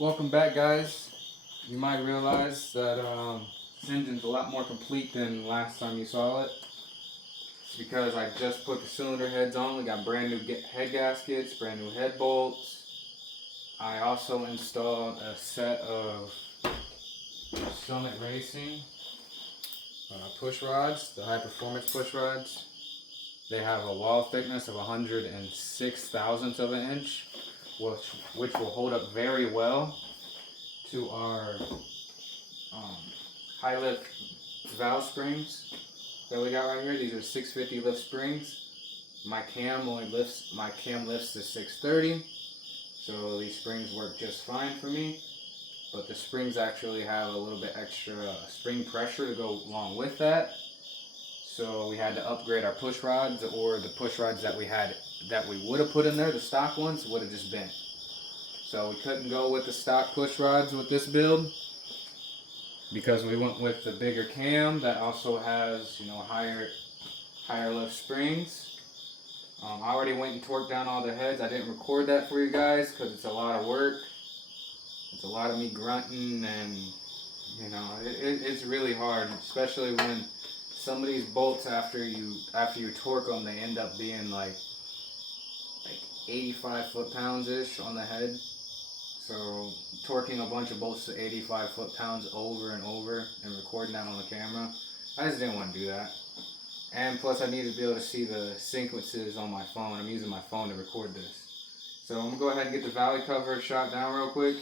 Welcome back, guys. You might realize that this engine's a lot more complete than last time you saw it. It's because I just put the cylinder heads on. We got brand new head gaskets, brand new head bolts. I also installed a set of Summit Racing push rods, the high performance push rods. They have a wall thickness of 106 thousandths of an inch, which will hold up very well to our high lift valve springs that we got right here. These are 650 lift springs. My cam lifts to 630, so these springs work just fine for me. But the springs actually have a little bit extra spring pressure to go along with that. So we had to upgrade our push rods, or the push rods that we would have put in there, the stock ones, would have just bent. So we couldn't go with the stock push rods with this build because we went with the bigger cam that also has, higher lift springs. I already went and torqued down all the heads. I didn't record that for you guys because it's a lot of work. It's a lot of me grunting, and it's really hard, especially when some of these bolts, after you torque them, they end up being like 85 foot-pounds ish on the head. So torquing a bunch of bolts to 85 foot-pounds over and over and recording that on the camera, I just didn't want to do that. And plus, I needed to be able to see the sequences on my phone. I'm using my phone to record this. So I'm gonna go ahead and get the valley cover shot down real quick.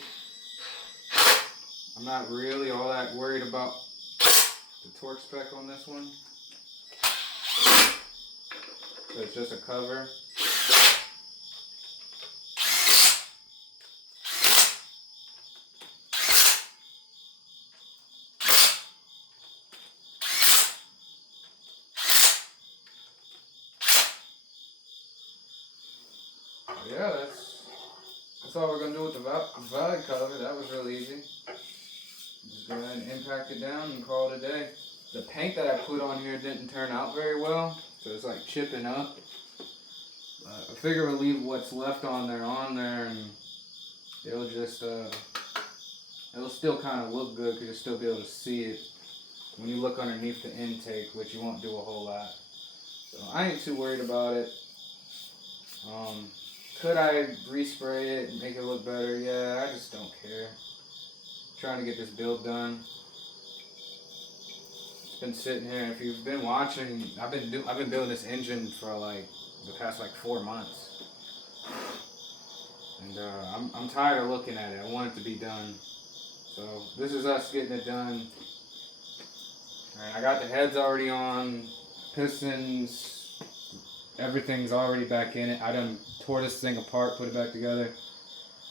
I'm not really all that worried about the torque spec on this one. So it's just a cover. Yeah, that's all we're gonna do with the valley cover. That was really easy. Just go ahead and impact it down and call it a day. The paint that I put on here didn't turn out very well, so it's like chipping up. I figure we'll leave what's left on there, and it'll just it'll still kind of look good because you'll still be able to see it when you look underneath the intake, which you won't do a whole lot. So I ain't too worried about it. Could I respray it and make it look better? Yeah, I just don't care. Trying to get this build done. It's been sitting here. If you've been watching, I've been building this engine for like the past 4 months, and I'm tired of looking at it. I want it to be done. So this is us getting it done. All right, I got the heads already on, pistons, everything's already back in it. I done tore this thing apart, put it back together.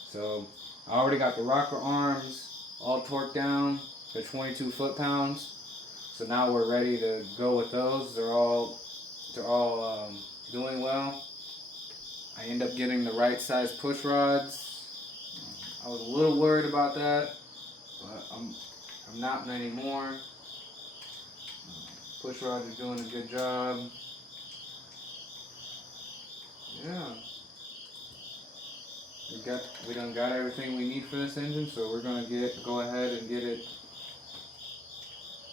So I already got the rocker arms all torqued down. They're 22 foot-pounds. So now we're ready to go with those. They're all doing well. I end up getting the right size push rods. I was a little worried about that, but I'm not anymore. Push rods are doing a good job. Yeah. We done got everything we need for this engine, so we're gonna go ahead and get it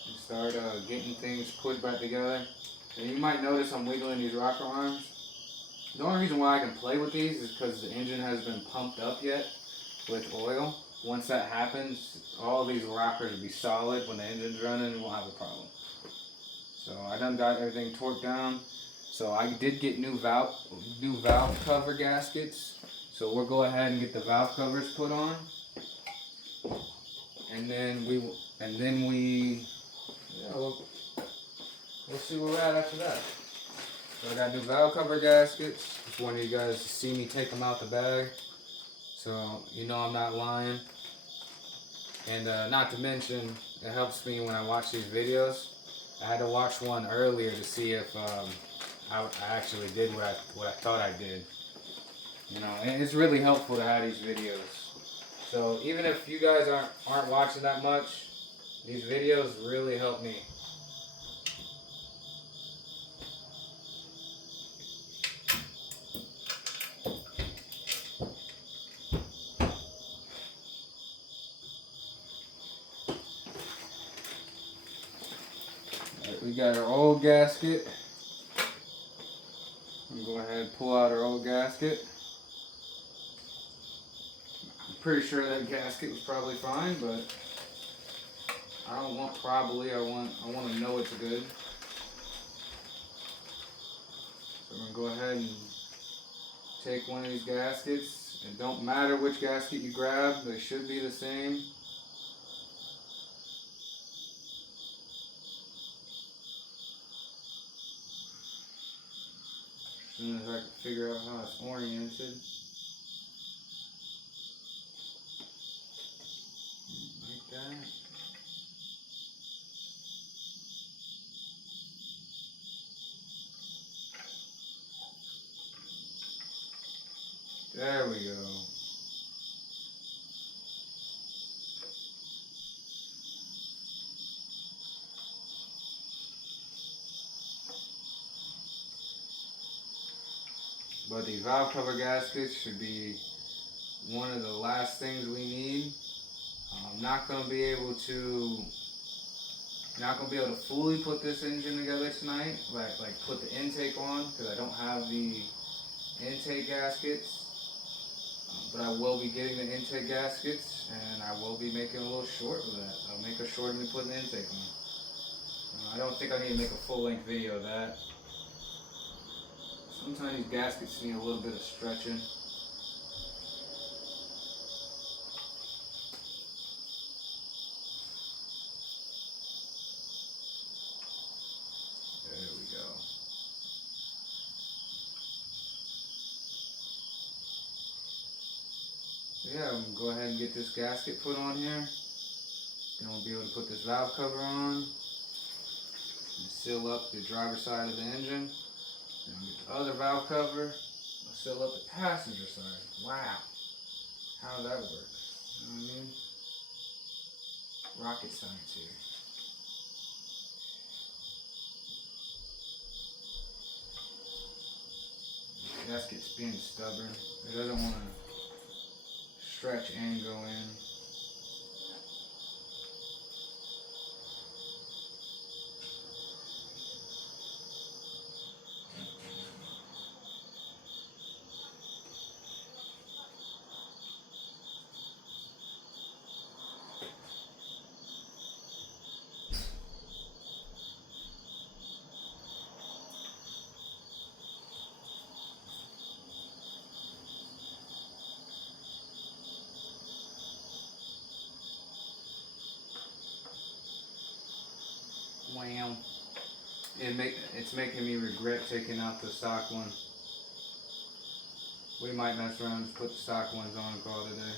and start getting things put back together. And you might notice I'm wiggling these rocker arms. The only reason why I can play with these is because the engine has been pumped up yet with oil. Once that happens, all these rockers will be solid. When the engine's running, we won't have a problem. So I done got everything torqued down. So I did get new valve cover gaskets. So we'll go ahead and get the valve covers put on, and then we'll see where we're at after that. So I got new valve cover gaskets. Just wanted you guys to see me take them out the bag, so you know I'm not lying. And not to mention, it helps me when I watch these videos. I had to watch one earlier to see if I actually did what I thought I did. And it's really helpful to have these videos. So even if you guys aren't watching that much, these videos really help me. we got our old gasket. I'm going to go ahead and pull out our old gasket. I'm pretty sure that gasket was probably fine, but I don't want probably. I want to know it's good. So I'm going to go ahead and take one of these gaskets. It don't matter which gasket you grab, they should be the same. As soon as I can figure out how it's oriented. Like that. There we go. But the valve cover gaskets should be one of the last things we need. I'm not gonna be able to fully put this engine together tonight, like put the intake on, because I don't have the intake gaskets. But I will be getting the intake gaskets, and I will be making a little short with that. I'll make a short of me putting the intake on. I don't think I need to make a full-length video of that. Sometimes these gaskets need a little bit of stretching. There we go. Yeah, I'm gonna go ahead and get this gasket put on here. Then we'll be able to put this valve cover on and seal up the driver's side of the engine. Then we'll get the other valve cover and seal up the passenger side. Wow. How does that work? You know what I mean? Rocket science here. The gasket's being stubborn. It doesn't want to stretch and go in. Wow. It's making me regret taking out the stock one. We might mess around and put the stock ones on and call it a day.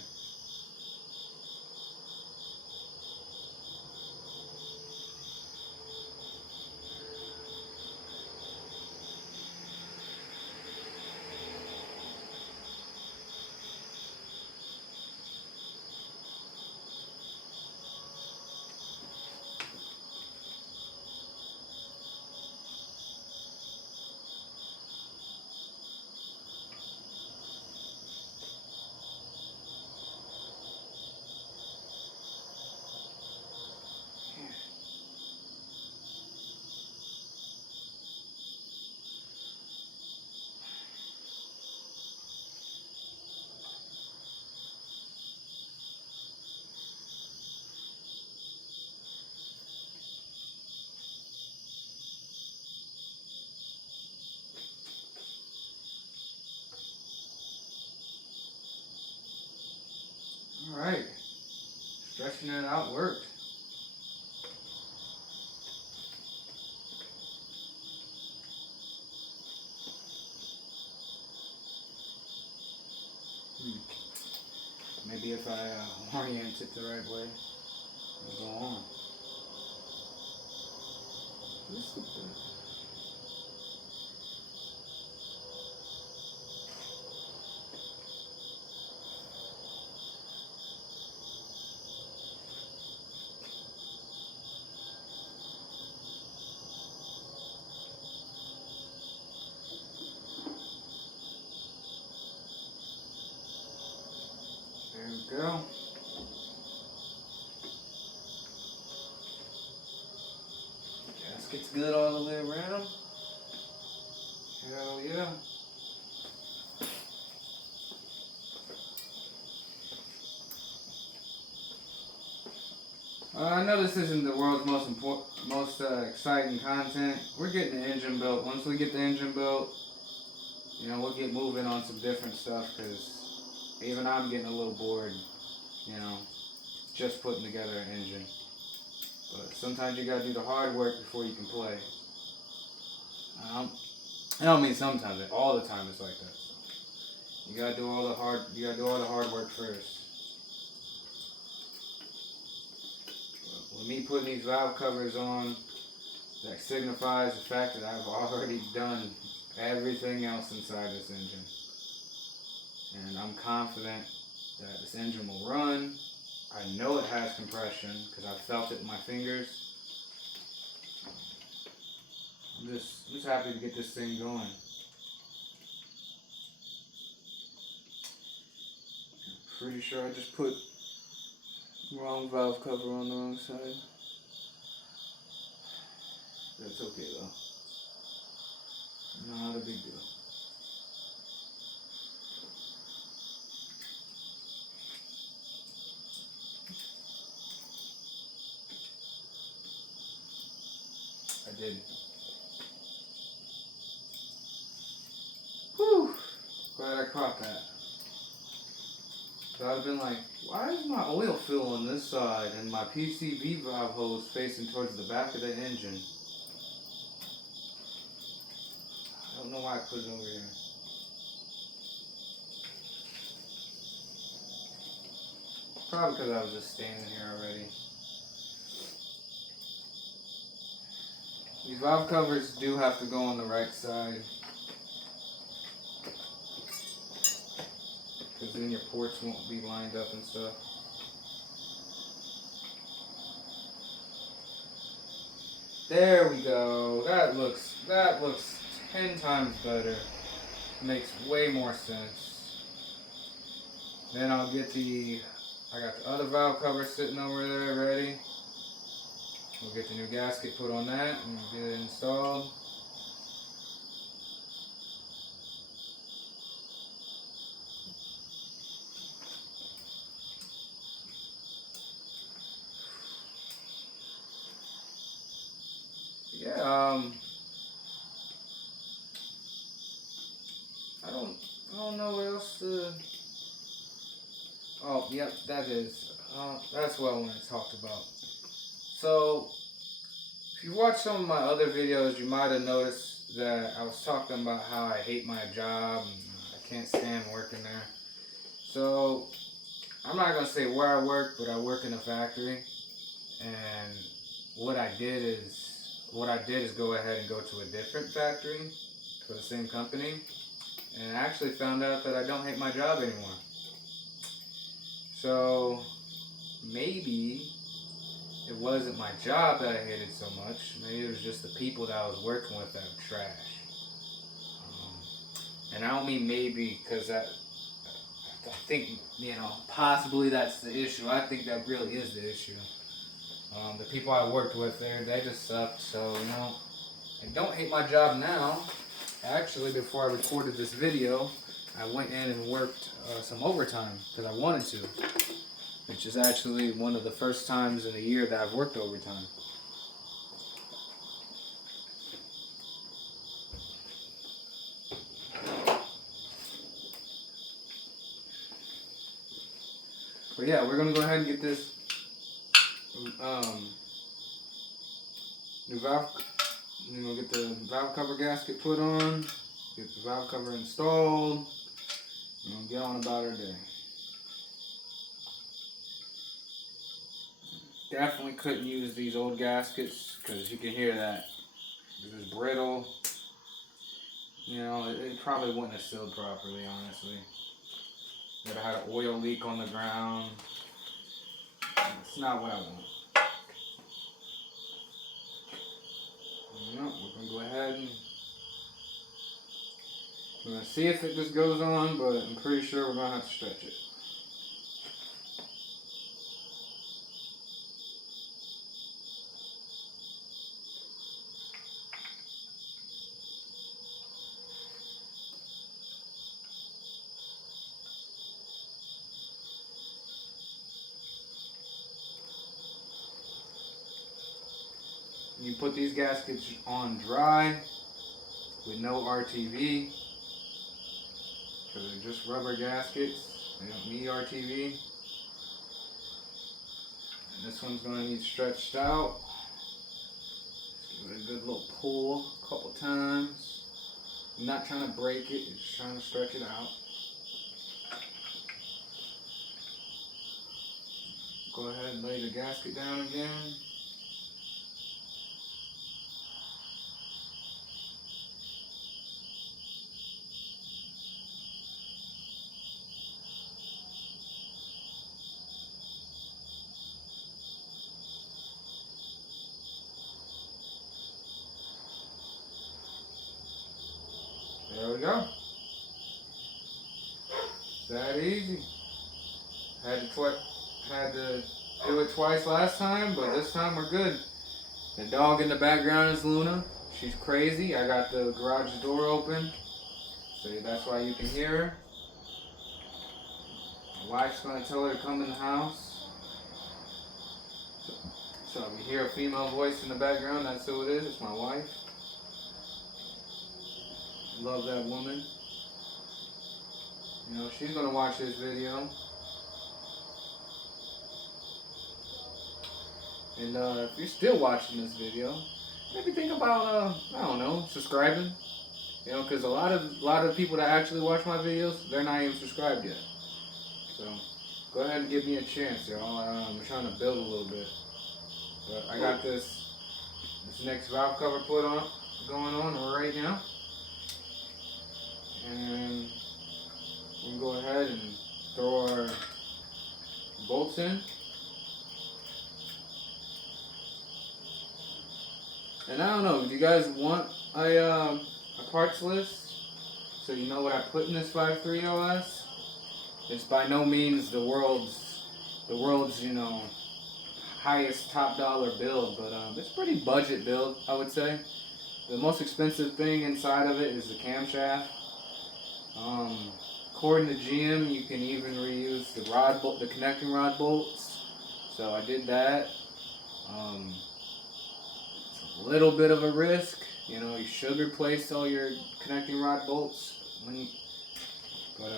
Alright. Stretching it out worked. Maybe if I orient it the right way, it'll go on. Just look good. There we go. Gasket's good all the way around. Hell yeah. I know this isn't the world's most exciting content. We're getting the engine built. Once we get the engine built, you know, we'll get moving on some different stuff, because even I'm getting a little bored, you know, just putting together an engine. But sometimes you gotta do the hard work before you can play. I don't mean sometimes, all the time it's like that. So you gotta do all the hard work first. With me putting these valve covers on, that signifies the fact that I've already done everything else inside this engine. And I'm confident that this engine will run. I know it has compression because I've felt it in my fingers. I'm just happy to get this thing going. Pretty sure I just put wrong valve cover on the wrong side. That's okay though. Not a big deal. I did. Whew. Glad I caught that. So I'd have been like, why is my oil fill on this side and my PCV valve hose facing towards the back of the engine? I don't know why I put it over here. Probably because I was just standing here already. These valve covers do have to go on the right side, because then your ports won't be lined up and stuff. There we go. That looks 10 times better. Makes way more sense. Then I got the other valve cover sitting over there ready. We'll get the new gasket put on that and get it installed. Yeah, I don't know what else to. Oh, yep, that's what I want to talk about. So, if you watch some of my other videos, you might have noticed that I was talking about how I hate my job and I can't stand working there. So, I'm not going to say where I work, but I work in a factory. And what I did is go ahead and go to a different factory for the same company. And I actually found out that I don't hate my job anymore. So, maybe it wasn't my job that I hated so much. Maybe it was just the people that I was working with that were trash. And I don't mean maybe because I think, possibly that's the issue. I think that really is the issue. The people I worked with there, they just sucked. So, I don't hate my job now. Actually, before I recorded this video, I went in and worked some overtime because I wanted to. Which is actually one of the first times in a year that I've worked overtime. But yeah, we're gonna go ahead and get this new valve. Get the valve cover gasket put on, get the valve cover installed, and we'll get on about our day. Definitely couldn't use these old gaskets because you can hear that. This is brittle. It probably wouldn't have sealed properly, honestly. That I had an oil leak on the ground. It's not what I want. We're going to go ahead and we're going to see if it just goes on, but I'm pretty sure we're going to have to stretch it. you put these gaskets on dry with no RTV, because they're just rubber gaskets. They don't need RTV. And this one's going to need stretched out. Just give it a good little pull a couple times. I'm not trying to break it, just trying to stretch it out. Go ahead and lay the gasket down again. There we go. That easy. Had to do it twice last time, but this time we're good. The dog in the background is Luna. She's crazy. I got the garage door open, so that's why you can hear her. My wife's gonna tell her to come in the house. So if you hear a female voice in the background, that's who it is. It's my wife. Love that woman. You know, she's gonna watch this video. And if you're still watching this video, maybe think about, I don't know, subscribing. You know, because a lot of people that actually watch my videos, they're not even subscribed yet. So go ahead and give me a chance, y'all. I'm trying to build a little bit. But I got this next valve cover going on right now. And we can go ahead and throw our bolts in. And I don't know, do you guys want a parts list so you know what I put in this 5.3 OS? It's by no means the world's you know, highest top dollar build, but it's a pretty budget build, I would say. The most expensive thing inside of it is the camshaft. According to GM, you can even reuse the connecting rod bolts. So I did that. It's a little bit of a risk. You know, you should replace all your connecting rod bolts but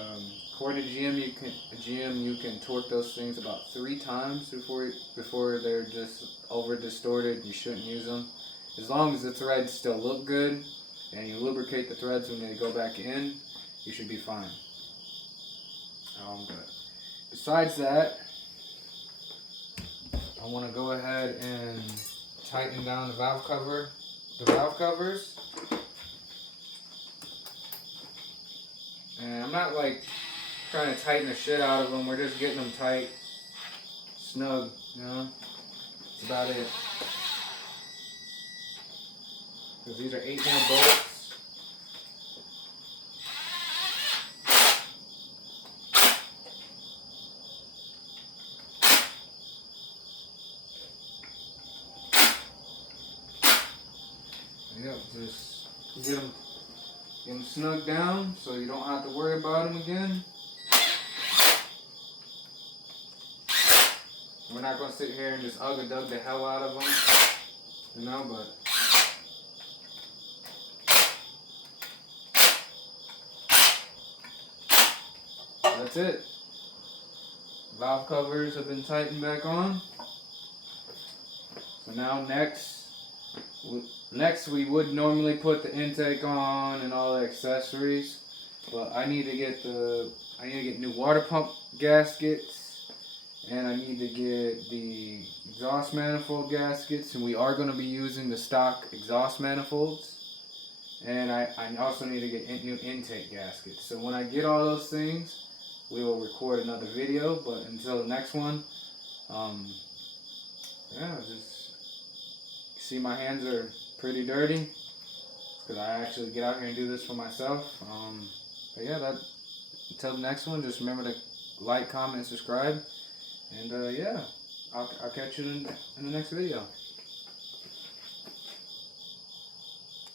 according to GM, you can torque those things about 3 times before they're just over distorted. You shouldn't use them. As long as the threads still look good and you lubricate the threads when they go back in, you should be fine. But besides that, I want to go ahead and tighten down the valve covers. And I'm not like trying to tighten the shit out of them. We're just getting them tight, snug, you know? That's about it. Because these are 8-inch bolts. Yep, just get them snug down so you don't have to worry about them again. We're not going to sit here and just ugga-dug the hell out of them, you know, but that's it. Valve covers have been tightened back on. So now next we would normally put the intake on and all the accessories, but I need to get new water pump gaskets, and I need to get the exhaust manifold gaskets, and we are going to be using the stock exhaust manifolds, and I also need to get new intake gaskets. So when I get all those things, we will record another video, but until the next one, yeah, just see my hands are pretty dirty because I actually get out here and do this for myself. But yeah, until the next one, just remember to like, comment, and subscribe. And yeah, I'll catch you in the next video.